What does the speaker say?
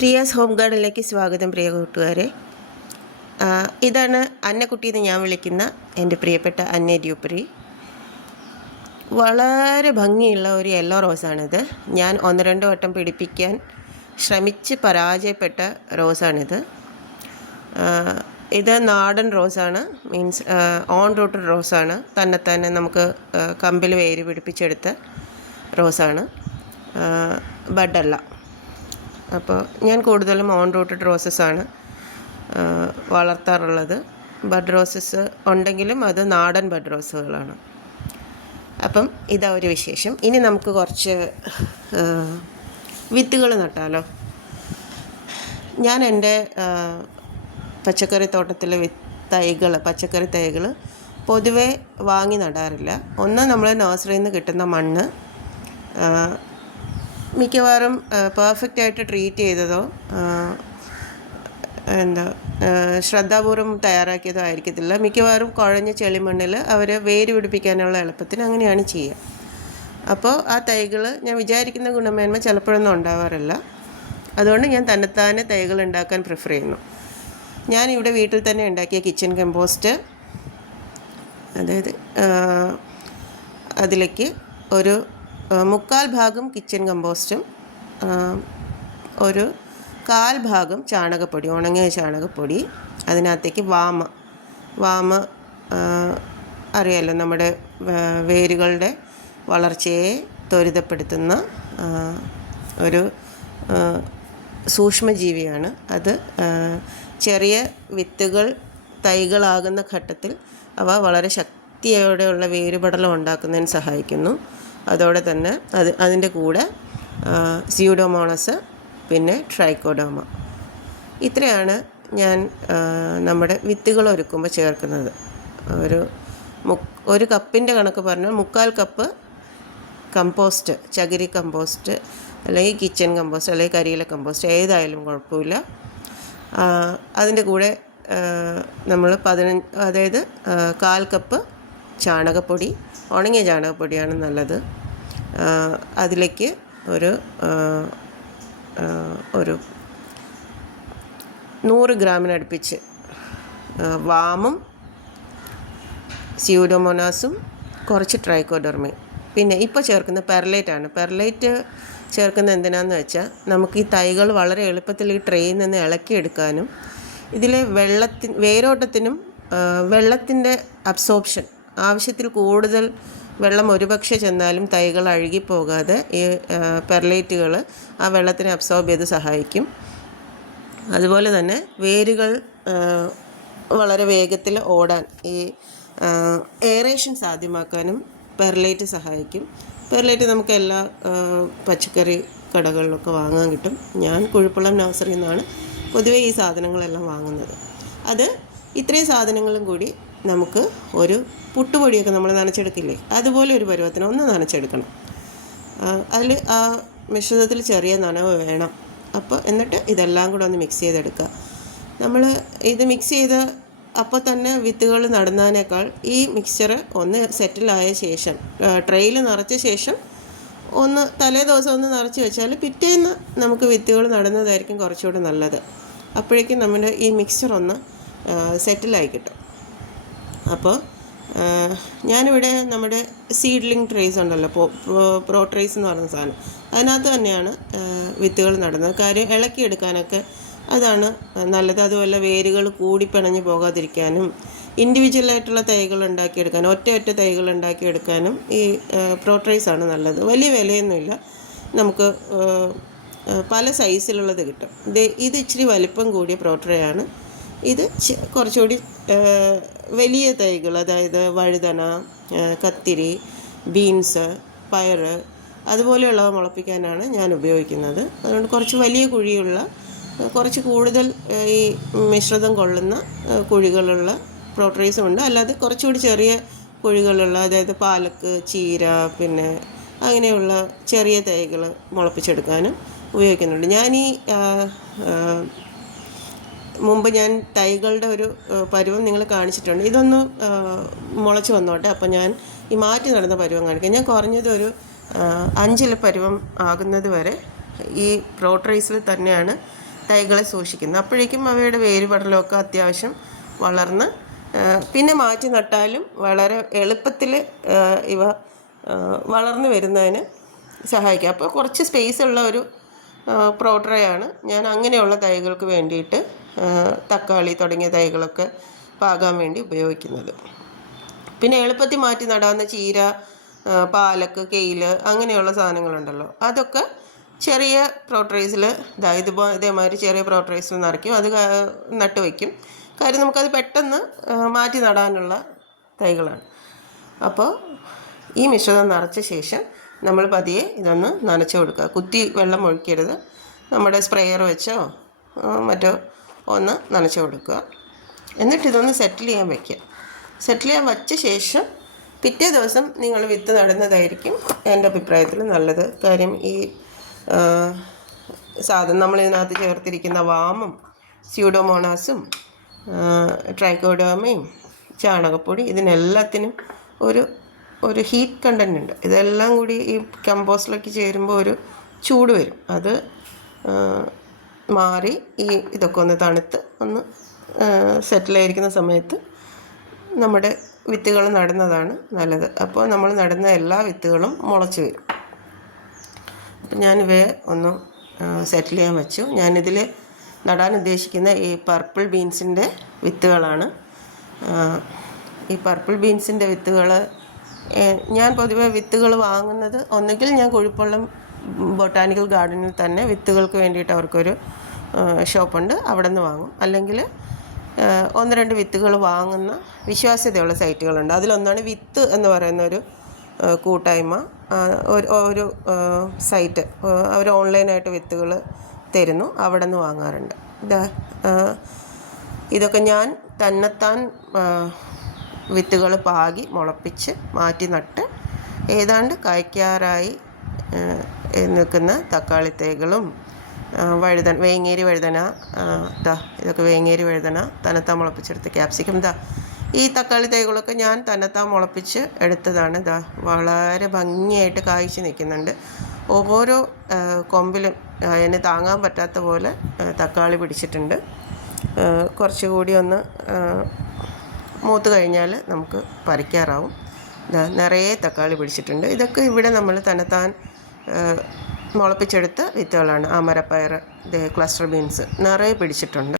Priya's home ഗാർഡനിലേക്ക് സ്വാഗതം പ്രിയ കൂട്ടുകാരെ. ഇതാണ് അന്നക്കുട്ടി എന്ന് ഞാൻ വിളിക്കുന്ന എൻ്റെ പ്രിയപ്പെട്ട അന്ന ഡ്യൂപ്പറി. വളരെ ഭംഗിയുള്ള ഒരു യെല്ലോ റോസാണിത്. ഞാൻ 1-2 വട്ടം പിടിപ്പിക്കാൻ ശ്രമിച്ച് പരാജയപ്പെട്ട റോസാണിത്. ഇത് നാടൻ റോസാണ്, മീൻസ് ഓൺ റൂട്ടഡ് റോസാണ്. തന്നെ നമുക്ക് കമ്പിൽ വേര് പിടിപ്പിച്ചെടുത്ത റോസാണ്, ബഡല്ല. അപ്പോൾ ഞാൻ കൂടുതലും ഓൺ റൂട്ടഡ് റോസസ്സാണ് വളർത്താറുള്ളത്. ബഡ് റോസസ് ഉണ്ടെങ്കിലും അത് നാടൻ ബഡ് റോസുകളാണ്. അപ്പം ഇതാ ഒരു വിശേഷം. ഇനി നമുക്ക് കുറച്ച് വിത്തുകൾ നട്ടാലോ. ഞാൻ എൻ്റെ പച്ചക്കറി തോട്ടത്തിലെ പച്ചക്കറി തൈകൾ പൊതുവെ വാങ്ങി നടാറില്ല. ഒന്ന് നമ്മൾ നഴ്സറിയിൽ നിന്ന് കിട്ടുന്ന മണ്ണ് മിക്കവാറും പെർഫെക്റ്റായിട്ട് ട്രീറ്റ് ചെയ്തതോ ശ്രദ്ധാപൂർവം തയ്യാറാക്കിയതോ ആയിരിക്കത്തില്ല. മിക്കവാറും കുഴഞ്ഞ ചെളിമണ്ണിൽ അവർ വേര് പിടിപ്പിക്കാനുള്ള എളുപ്പത്തിന് അങ്ങനെയാണ് ചെയ്യുക. അപ്പോൾ ആ തൈകൾ ഞാൻ വിചാരിക്കുന്ന ഗുണമേന്മ ചിലപ്പോഴൊന്നും ഉണ്ടാവാറില്ല. അതുകൊണ്ട് ഞാൻ തന്നെത്താനെ തൈകൾ ഉണ്ടാക്കാൻ പ്രിഫർ ചെയ്യുന്നു. ഞാനിവിടെ വീട്ടിൽ തന്നെ ഉണ്ടാക്കിയ കിച്ചൺ കമ്പോസ്റ്റ്, അതായത് അതിലേക്ക് ഒരു 3/4 ഭാഗം കിച്ചൺ കമ്പോസ്റ്റും 1/4 ഭാഗം ചാണകപ്പൊടി, ഉണങ്ങിയ ചാണകപ്പൊടി, അതിനകത്തേക്ക് വാമ അറിയാലോ, നമ്മുടെ വേരുകളുടെ വളർച്ചയെ ത്വരിതപ്പെടുത്തുന്ന ഒരു സൂക്ഷ്മജീവിയാണ് അത്. ചെറിയ വിത്തുകൾ തൈകളാകുന്ന ഘട്ടത്തിൽ അവ വളരെ ശക്തിയോടെയുള്ള വേരുപടലം ഉണ്ടാക്കുന്നതിന് സഹായിക്കുന്നു. അതോടെ തന്നെ അതിൻ്റെ കൂടെ സ്യൂഡോമോണസ്, പിന്നെ ട്രൈക്കോഡോമ, ഇത്രയാണ് ഞാൻ നമ്മുടെ വിത്തുകൾ ഒരുക്കുമ്പോൾ ചേർക്കുന്നത്. ഒരു കപ്പിൻ്റെ കണക്ക് പറഞ്ഞാൽ 3/4 കപ്പ് കമ്പോസ്റ്റ്, ചകിരി കമ്പോസ്റ്റ് അല്ലെങ്കിൽ കിച്ചൺ കമ്പോസ്റ്റ് അല്ലെങ്കിൽ കരിയില കമ്പോസ്റ്റ് ഏതായാലും കുഴപ്പമില്ല. അതിൻ്റെ കൂടെ നമ്മൾ 1/4 കപ്പ് ചാണകപ്പൊടി, ഉണങ്ങിയ ചാണകപ്പൊടിയാണ് നല്ലത്. അതിലേക്ക് ഒരു 100 ഗ്രാമിനടുപ്പിച്ച് വാമും സ്യൂഡോമോണാസും കുറച്ച് ട്രൈക്കോഡെർമയും. പിന്നെ ഇപ്പോൾ ചേർക്കുന്ന പെർലൈറ്റാണ്. പെർലൈറ്റ് ചേർക്കുന്നത് എന്തിനാന്ന് വെച്ചാൽ നമുക്ക് ഈ തൈകൾ വളരെ എളുപ്പത്തിൽ ഈ ട്രേയിൽ നിന്ന് ഇളക്കിയെടുക്കാനും ഇതിലെ വേരോട്ടത്തിനും വെള്ളത്തിൻ്റെ അബ്സോർപ്ഷൻ, ആവശ്യത്തിൽ കൂടുതൽ വെള്ളം ഒരുപക്ഷെ ചെന്നാലും തൈകൾ അഴുകിപ്പോകാതെ ഈ പെർലൈറ്റുകൾ ആ വെള്ളത്തിനെ അബ്സോർബ് ചെയ്ത് സഹായിക്കും. അതുപോലെ തന്നെ വേരുകൾ വളരെ വേഗത്തിൽ ഓടാൻ, ഈ എയറേഷൻ സാധ്യമാക്കാനും പെർലൈറ്റ് സഹായിക്കും. പെർലൈറ്റ് നമുക്ക് എല്ലാ പച്ചക്കറി കടകളിലൊക്കെ വാങ്ങാൻ കിട്ടും. ഞാൻ കുഴിപ്പുളം നഴ്സറിയിൽ നിന്നാണ് പൊതുവേ ഈ സാധനങ്ങളെല്ലാം വാങ്ങുന്നത്. ഇത്രയും സാധനങ്ങളും കൂടി നമുക്ക് ഒരു പുട്ടുപൊടിയൊക്കെ നമ്മൾ നനച്ചെടുക്കില്ലേ, അതുപോലെ ഒരു പരുവത്തിന് ഒന്ന് നനച്ചെടുക്കണം. അതിൽ ആ മിശ്രിതത്തിൽ ചെറിയ നനവ് വേണം. എന്നിട്ട് ഇതെല്ലാം കൂടെ ഒന്ന് മിക്സ് ചെയ്തെടുക്കുക. നമ്മൾ ഇത് മിക്സ് ചെയ്ത് അപ്പോൾ തന്നെ വിത്തുകൾ നടുന്നതിനേക്കാൾ ഈ മിക്സ്ചർ ഒന്ന് സെറ്റിലായ ശേഷം ട്രെയിൽ നിറച്ച ശേഷം തലേ ദിവസം ഒന്ന് നിറച്ച് വെച്ചാൽ പിറ്റേന്ന് നമുക്ക് വിത്തുകൾ നടുന്നതായിരിക്കും കുറച്ചുകൂടി നല്ലത്. അപ്പോഴേക്കും നമ്മുടെ ഈ മിക്സ്ചർ ഒന്ന് സെറ്റിലായി കിട്ടും. അപ്പോൾ ഞാനിവിടെ നമ്മുടെ സീഡ്ലിംഗ് ട്രേസ് ഉണ്ടല്ലോ, പ്രോ ട്രേസ് എന്ന് പറയുന്ന സാധനം, അതിനകത്ത് തന്നെയാണ് വിത്തുകൾ നടുന്നത്. കാര്യം ഇളക്കിയെടുക്കാനൊക്കെ അതാണ് നല്ലത്. അതുപോലെ വേരുകൾ കൂടിപ്പിണഞ്ഞ് പോകാതിരിക്കാനും ഇൻഡിവിജ്വലായിട്ടുള്ള തൈകൾ ഉണ്ടാക്കിയെടുക്കാനും ഒറ്റ തൈകൾ ഉണ്ടാക്കിയെടുക്കാനും ഈ പ്രോ ട്രേസാണ് നല്ലത്. വലിയ വിലയൊന്നുമില്ല, നമുക്ക് പല സൈസിലുള്ളത് കിട്ടും. ഇത് ഇച്ചിരി വലിപ്പം കൂടിയ പ്രോ ട്രേ ആണ്. ഇത് കുറച്ചുകൂടി വലിയ തൈകൾ, അതായത് വഴുതന, കത്തിരി, ബീൻസ്, പയർ അതുപോലെയുള്ളവ മുളപ്പിക്കാനാണ് ഞാൻ ഉപയോഗിക്കുന്നത്. അതുകൊണ്ട് കുറച്ച് വലിയ കുഴിയുള്ള, കുറച്ച് കൂടുതൽ ഈ മിശ്രിതം കൊള്ളുന്ന കുഴികളുള്ള പ്രോട്രേസും ഉണ്ട്. അല്ലാതെ കുറച്ചുകൂടി ചെറിയ കുഴികളുള്ള, അതായത് പാലക്ക്, ചീര, പിന്നെ അങ്ങനെയുള്ള ചെറിയ തൈകൾ മുളപ്പിച്ചെടുക്കാനും ഉപയോഗിക്കുന്നുണ്ട്. മുമ്പ് ഞാൻ തൈകളുടെ ഒരു പരുവം നിങ്ങൾ കാണിച്ചിട്ടുണ്ട്. ഇതൊന്ന് മുളച്ച് വന്നോട്ടെ, അപ്പോൾ ഞാൻ ഈ മാറ്റി നടന്ന പരുവം കാണിക്കാം. ഞാൻ കുറഞ്ഞത് ഒരു 5 പരുവം ആകുന്നത് വരെ ഈ പ്രോ ട്രേസിൽ തന്നെയാണ് തൈകളെ സൂക്ഷിക്കുന്നത്. അപ്പോഴേക്കും അവയുടെ വേരുപടലമൊക്കെ അത്യാവശ്യം വളർന്ന് പിന്നെ മാറ്റി നട്ടാലും വളരെ എളുപ്പത്തിൽ ഇവ വളർന്നു വരുന്നതിന് സഹായിക്കും. അപ്പോൾ കുറച്ച് സ്പേസ് ഉള്ള ഒരു പ്രോട്രയാണ് ഞാൻ അങ്ങനെയുള്ള തൈകൾക്ക് വേണ്ടിയിട്ട് തക്കാളി തുടങ്ങിയ തൈകളൊക്കെ പാകാൻ വേണ്ടി ഉപയോഗിക്കുന്നത്. പിന്നെ എളുപ്പത്തിൽ മാറ്റി നടാവുന്ന ചീര, പാലക്ക്, കെയില് അങ്ങനെയുള്ള സാധനങ്ങളുണ്ടല്ലോ, അതൊക്കെ ചെറിയ പ്രോട്രേസിൽ ഇതേമാതിരി ചെറിയ പ്രോട്രേസിൽ നിറയ്ക്കും. അത് നട്ട് വയ്ക്കും. കാര്യം നമുക്കത് പെട്ടെന്ന് മാറ്റി നടാനുള്ള തൈകളാണ്. അപ്പോൾ ഈ മിശ്രിതം നിറച്ച ശേഷം നമ്മൾ പതിയെ ഇതൊന്ന് നനച്ചു കൊടുക്കുക. കുത്തി വെള്ളം ഒഴിക്കരുത്. നമ്മുടെ സ്പ്രേയർ വെച്ചോ മറ്റോ ഒന്ന് നനച്ചു കൊടുക്കുക. എന്നിട്ടിതൊന്ന് സെറ്റിൽ ചെയ്യാൻ വയ്ക്കുക. സെറ്റിൽ ചെയ്യാൻ വച്ച ശേഷം പിറ്റേ ദിവസം നിങ്ങൾ വിത്ത് നടുന്നതായിരിക്കും എൻ്റെ അഭിപ്രായത്തിൽ നല്ലത്. കാര്യം ഈ സാധനം നമ്മളിതിനകത്ത് ചേർത്തിരിക്കുന്ന വാമും സ്യൂഡോമോണാസും ട്രൈക്കോഡേർമയും ചാണകപ്പൊടി ഇതിനെല്ലാത്തിനും ഒരു ഹീറ്റ് കണ്ടൻ്റ് ഉണ്ട്. ഇതെല്ലാം കൂടി ഈ കമ്പോസ്റ്റിലേക്ക് ചേരുമ്പോൾ ഒരു ചൂട് വരും. അത് മാറി ഇതൊക്കെ ഒന്ന് തണുത്ത് ഒന്ന് സെറ്റിലായിരിക്കുന്ന സമയത്ത് നമ്മുടെ വിത്തുകൾ നടുന്നതാണ് നല്ലത്. അപ്പോൾ നമ്മൾ നടുന്ന എല്ലാ വിത്തുകളും മുളച്ച് വരും. അപ്പം ഞാനിവയെ ഒന്ന് സെറ്റിൽ ചെയ്യാൻ വെച്ചു. ഞാനിതിൽ നടാൻ ഉദ്ദേശിക്കുന്ന ഈ പർപ്പിൾ ബീൻസിൻ്റെ വിത്തുകളാണ്. ഈ പർപ്പിൾ ബീൻസിൻ്റെ വിത്തുകൾ ഞാൻ പൊതുവെ വിത്തുകൾ വാങ്ങുന്നത് ഒന്നുകിൽ ഞാൻ കുഴിപ്പള്ളം ബൊട്ടാനിക്കൽ ഗാർഡനിൽ തന്നെ വിത്തുകൾക്ക് വേണ്ടിയിട്ട് അവർക്കൊരു ഷോപ്പുണ്ട്, അവിടെ നിന്ന് വാങ്ങും. അല്ലെങ്കിൽ 1-2 വിത്തുകൾ വാങ്ങുന്ന വിശ്വാസ്യതയുള്ള സൈറ്റുകളുണ്ട്. അതിലൊന്നാണ് വിത്ത് എന്ന് പറയുന്നൊരു കൂട്ടായ്മ. ഒരു സൈറ്റ്, അവർ ഓൺലൈനായിട്ട് വിത്തുകൾ തരുന്നു, അവിടെ നിന്ന് വാങ്ങാറുണ്ട്. ഇതൊക്കെ ഞാൻ തന്നെത്താൻ വിത്തുകൾ പാകി മുളപ്പിച്ച് മാറ്റി നട്ട് ഏതാണ്ട് കായ്ക്കാറായി നിൽക്കുന്ന തക്കാളി തൈകളും വേങ്ങേരി വഴുതന, ഇതൊക്കെ വേങ്ങേരി വഴുതന തന്നെത്താൻ മുളപ്പിച്ചെടുത്ത് ക്യാപ്സിക്കം, ഈ തക്കാളി തൈകളൊക്കെ ഞാൻ തന്നെത്താൻ മുളപ്പിച്ച് എടുത്തതാണ്. വളരെ ഭംഗിയായിട്ട് കായ്ച്ച് നിൽക്കുന്നുണ്ട്. ഓരോ കൊമ്പിലും അതിന് താങ്ങാൻ പറ്റാത്ത പോലെ തക്കാളി പിടിച്ചിട്ടുണ്ട്. കുറച്ചുകൂടി ഒന്ന് മൂത്ത് കഴിഞ്ഞാൽ നമുക്ക് പറിക്കാറാവും. നിറയെ തക്കാളി പിടിച്ചിട്ടുണ്ട്. ഇതൊക്കെ ഇവിടെ നമ്മൾ തന്നെത്താൻ മുളപ്പിച്ചെടുത്ത വിത്തുകളാണ്. അമരപ്പയർ, ക്ലസ്റ്റർ ബീൻസ് നിറയെ പിടിച്ചിട്ടുണ്ട്.